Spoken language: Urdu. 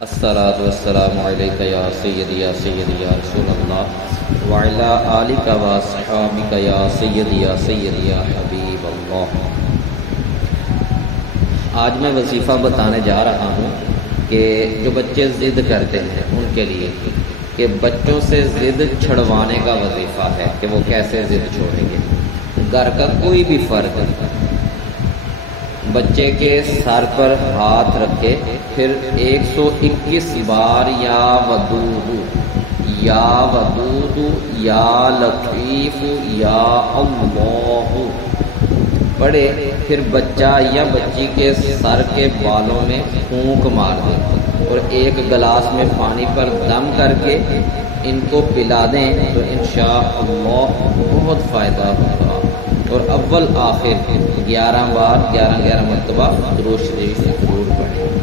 الصلاۃ والسلام علیک یا سیدی یا رسول اللہ وعلی آلک و اصحابک یا سیدی یا حبیب اللہ۔ آج میں وظیفہ بتانے جا رہا ہوں کہ جو بچے ضد کرتے ہیں ان کے لیے کہ بچوں سے ضد چھڑوانے کا وظیفہ ہے کہ وہ کیسے ضد چھوڑیں گے۔ گھر کا کوئی بھی فرد بچے کے سر پر ہاتھ رکھے، پھر 121 بار یا ودود یا لطیف یا اللہ پڑھے، پھر بچہ یا بچی کے سر کے بالوں میں پھونک مار دیں اور ایک گلاس میں پانی پر دم کر کے ان کو پلا دیں تو انشاءاللہ بہت فائدہ ہوگا۔ اور اول آخر 11 بار 11 مرتبہ درود شریف ضرور پڑھیں۔